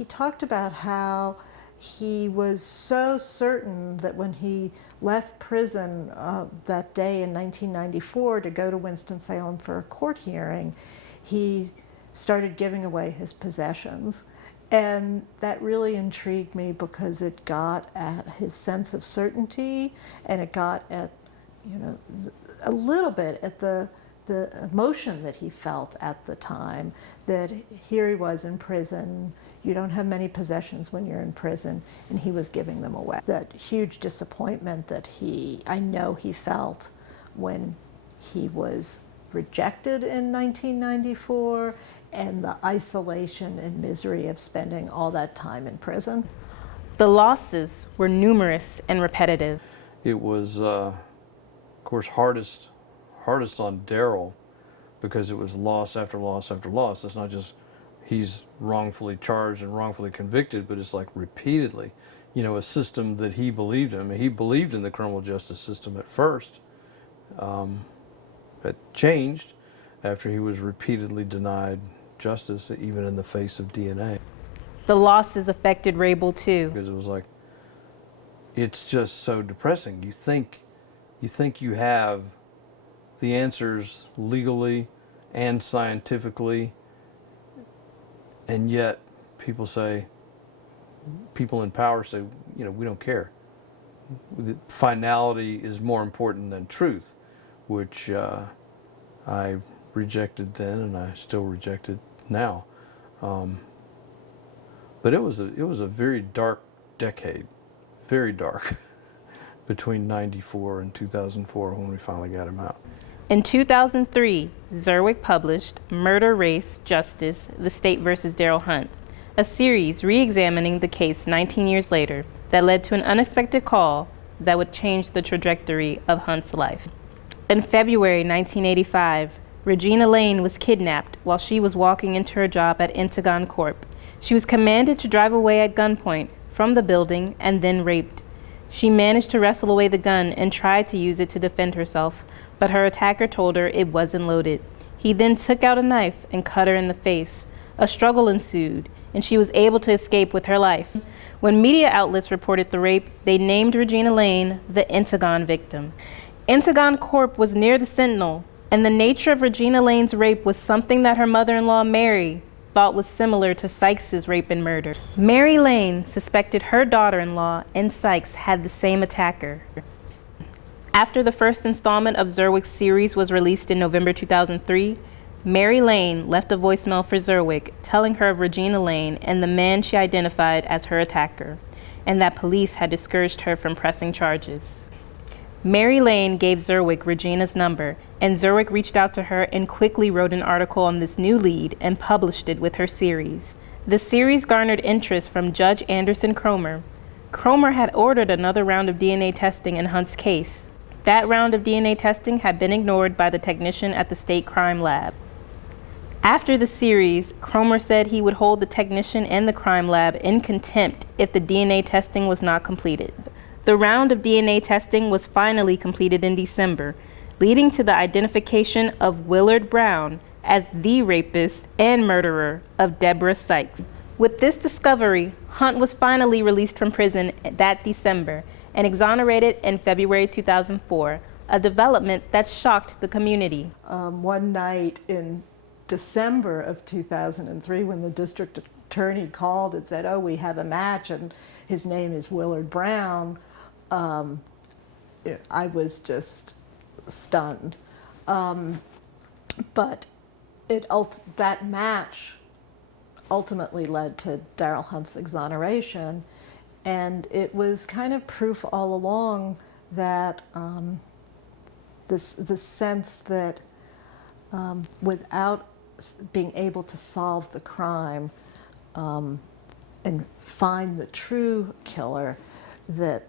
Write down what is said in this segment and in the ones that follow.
he talked about how he was so certain that when he left prison that day in 1994 to go to Winston-Salem for a court hearing, he started giving away his possessions. And that really intrigued me because it got at his sense of certainty, and it got at, you know, a little bit at the emotion that he felt at the time, that here he was in prison. You don't have many possessions when you're in prison, and he was giving them away. That huge disappointment that I know he felt when he was rejected in 1994, and the isolation and misery of spending all that time in prison. The losses were numerous and repetitive. It was, of course, hardest on Darryl, because it was loss after loss after loss. It's not just he's wrongfully charged and wrongfully convicted, but it's like repeatedly, you know, a system that he believed in. I mean, he believed in the criminal justice system at first. It changed after he was repeatedly denied justice, even in the face of DNA. The losses affected Rabel too. Because it was like, it's just so depressing. You think you have the answers legally and scientifically, and yet people in power say, you know, we don't care. Finality is more important than truth, which I rejected then, and I still reject it now. But it was a very dark decade, very dark, between 94 and 2004 when we finally got him out. In 2003, Zerwick published Murder, Race, Justice, The State versus Darryl Hunt, a series re-examining the case 19 years later that led to an unexpected call that would change the trajectory of Hunt's life. In February 1985, Regina Lane was kidnapped while she was walking into her job at Intagon Corp. She was commanded to drive away at gunpoint from the building and then raped. She managed to wrestle away the gun and tried to use it to defend herself, but her attacker told her it wasn't loaded. He then took out a knife and cut her in the face. A struggle ensued, and she was able to escape with her life. When media outlets reported the rape, they named Regina Lane the Intagon victim. Intagon Corp was near the Sentinel, and the nature of Regina Lane's rape was something that her mother-in-law, Mary, thought was similar to Sykes' rape and murder. Mary Lane suspected her daughter-in-law and Sykes had the same attacker. After the first installment of Zerwick's series was released in November 2003, Mary Lane left a voicemail for Zerwick telling her of Regina Lane and the man she identified as her attacker, and that police had discouraged her from pressing charges. Mary Lane gave Zerwick Regina's number, and Zerwick reached out to her and quickly wrote an article on this new lead and published it with her series. The series garnered interest from Judge Anderson Cromer. Cromer had ordered another round of DNA testing in Hunt's case. That round of DNA testing had been ignored by the technician at the state crime lab. After the series, Cromer said he would hold the technician and the crime lab in contempt if the DNA testing was not completed. The round of DNA testing was finally completed in December, leading to the identification of Willard Brown as the rapist and murderer of Deborah Sykes. With this discovery, Hunt was finally released from prison that December and exonerated in February 2004, a development that shocked the community. One night in December of 2003, when the district attorney called and said, "Oh, we have a match and his name is Willard Brown," I was just stunned. But that match ultimately led to Darryl Hunt's exoneration, and it was kind of proof all along that this sense that without being able to solve the crime and find the true killer, that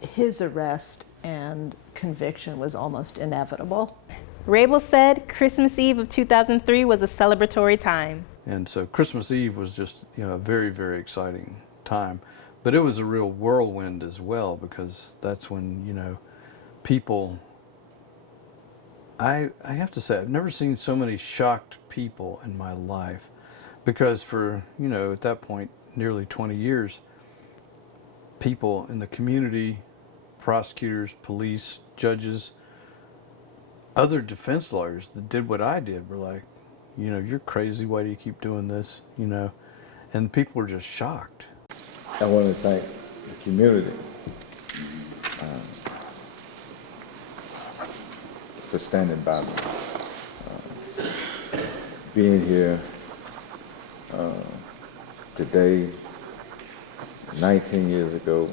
his arrest and conviction was almost inevitable. Rabel said Christmas Eve of 2003 was a celebratory time. And so Christmas Eve was just, you know, a very, very exciting time. But it was a real whirlwind as well, because that's when, you know, people, I have to say, I've never seen so many shocked people in my life, Because for, at that point, nearly 20 years, people in the community, prosecutors, police, judges, other defense lawyers that did what I did were like, you're crazy. Why do you keep doing this? And people were just shocked. I want to thank the community for standing by me. Being here today, 19 years ago,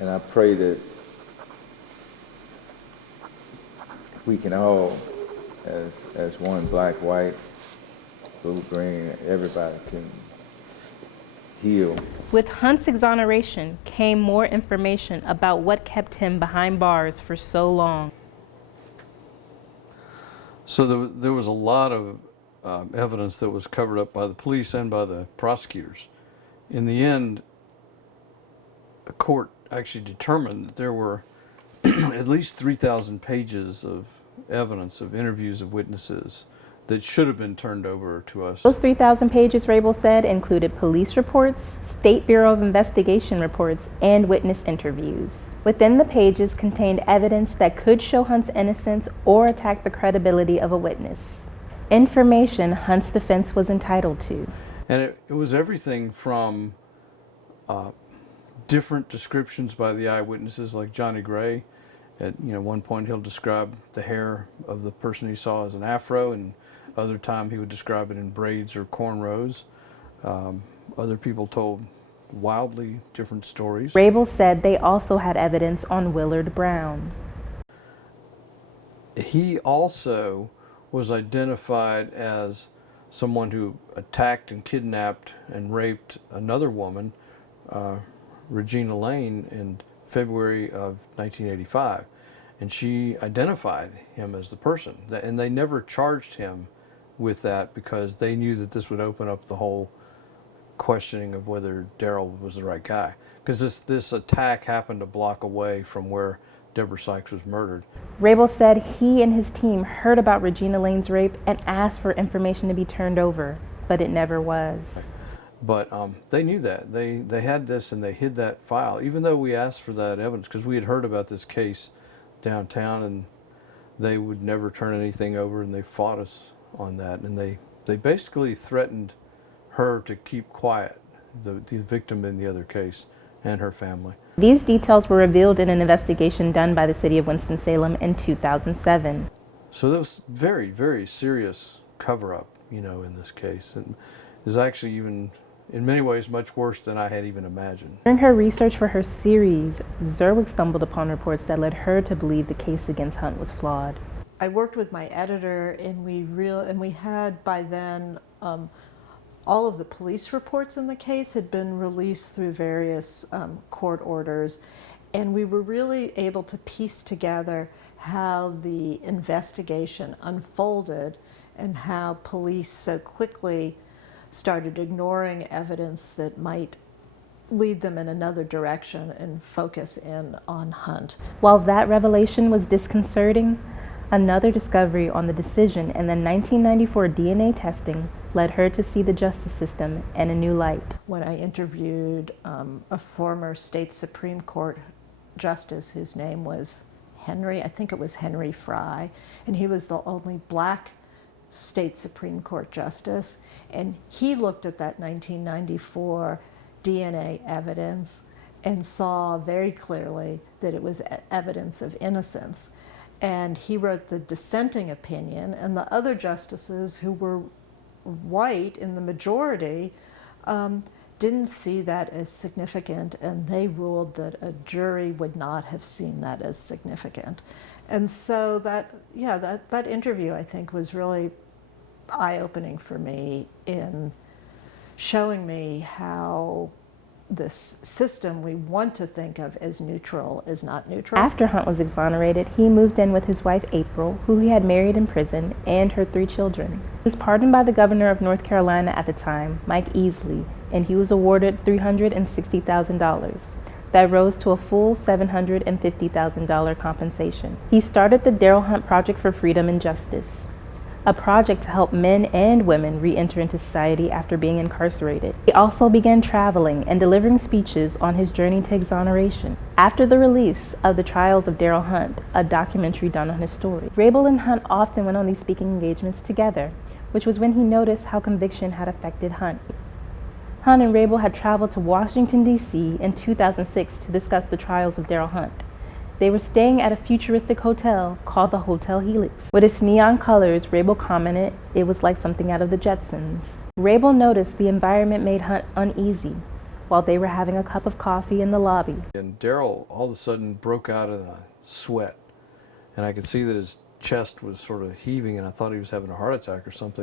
and I pray that we can all, as one, black, white, blue, green, everybody can heal. With Hunt's exoneration came more information about what kept him behind bars for so long. So there was a lot of evidence that was covered up by the police and by the prosecutors. In the end, the court actually determined that there were at least 3,000 pages of evidence of interviews of witnesses that should have been turned over to us. Those 3,000 pages, Rabel said, included police reports, State Bureau of Investigation reports, and witness interviews. Within the pages contained evidence that could show Hunt's innocence or attack the credibility of a witness. Information Hunt's defense was entitled to. And it was everything from different descriptions by the eyewitnesses, like Johnny Gray. At one point he'll describe the hair of the person he saw as an afro, and other time he would describe it in braids or cornrows. Other people told wildly different stories. Rabel said they also had evidence on Willard Brown. He also was identified as someone who attacked and kidnapped and raped another woman, Regina Lane, in February of 1985. And she identified him as the person. And they never charged him with that because they knew that this would open up the whole questioning of whether Darryl was the right guy. Because this attack happened a block away from where Deborah Sykes was murdered. Rabel said he and his team heard about Regina Lane's rape and asked for information to be turned over, but it never was. But they knew that. They had this and they hid that file, even though we asked for that evidence, because we had heard about this case downtown and they would never turn anything over, and they fought us on that. And they basically threatened her to keep quiet, the victim in the other case, and her family. These details were revealed in an investigation done by the city of Winston-Salem in 2007. So there was very, very serious cover-up, in this case. And is actually even, in many ways, much worse than I had even imagined. During her research for her series, Zerwig stumbled upon reports that led her to believe the case against Hunt was flawed. I worked with my editor, and we had by then all of the police reports in the case had been released through various court orders, and we were really able to piece together how the investigation unfolded and how police so quickly started ignoring evidence that might lead them in another direction and focus in on Hunt. While that revelation was disconcerting, another discovery on the decision and the 1994 DNA testing led her to see the justice system in a new light. When I interviewed a former state Supreme Court justice whose name was I think it was Henry Fry, and he was the only black state Supreme Court justice, and he looked at that 1994 DNA evidence and saw very clearly that it was evidence of innocence. And he wrote the dissenting opinion, and the other justices who were white in the majority didn't see that as significant, and they ruled that a jury would not have seen that as significant. And so that interview, I think, was really eye-opening for me in showing me how this system we want to think of as neutral is not neutral. After Hunt was exonerated, he moved in with his wife April, who he had married in prison, and her 3 children. He was pardoned by the governor of North Carolina at the time, Mike Easley, and he was awarded $360,000. that rose to a full $750,000 compensation. He started the Darryl Hunt Project for Freedom and Justice, a project to help men and women re-enter into society after being incarcerated. He also began traveling and delivering speeches on his journey to exoneration. After the release of The Trials of Darryl Hunt, a documentary done on his story, Rabel and Hunt often went on these speaking engagements together, which was when he noticed how conviction had affected Hunt. Hunt and Rabel had traveled to Washington, D.C. in 2006 to discuss the trials of Darryl Hunt. They were staying at a futuristic hotel called the Hotel Helix. With its neon colors, Rabel commented it was like something out of the Jetsons. Rabel noticed the environment made Hunt uneasy while they were having a cup of coffee in the lobby. And Darryl all of a sudden broke out in a sweat, and I could see that his chest was sort of heaving, and I thought he was having a heart attack or something.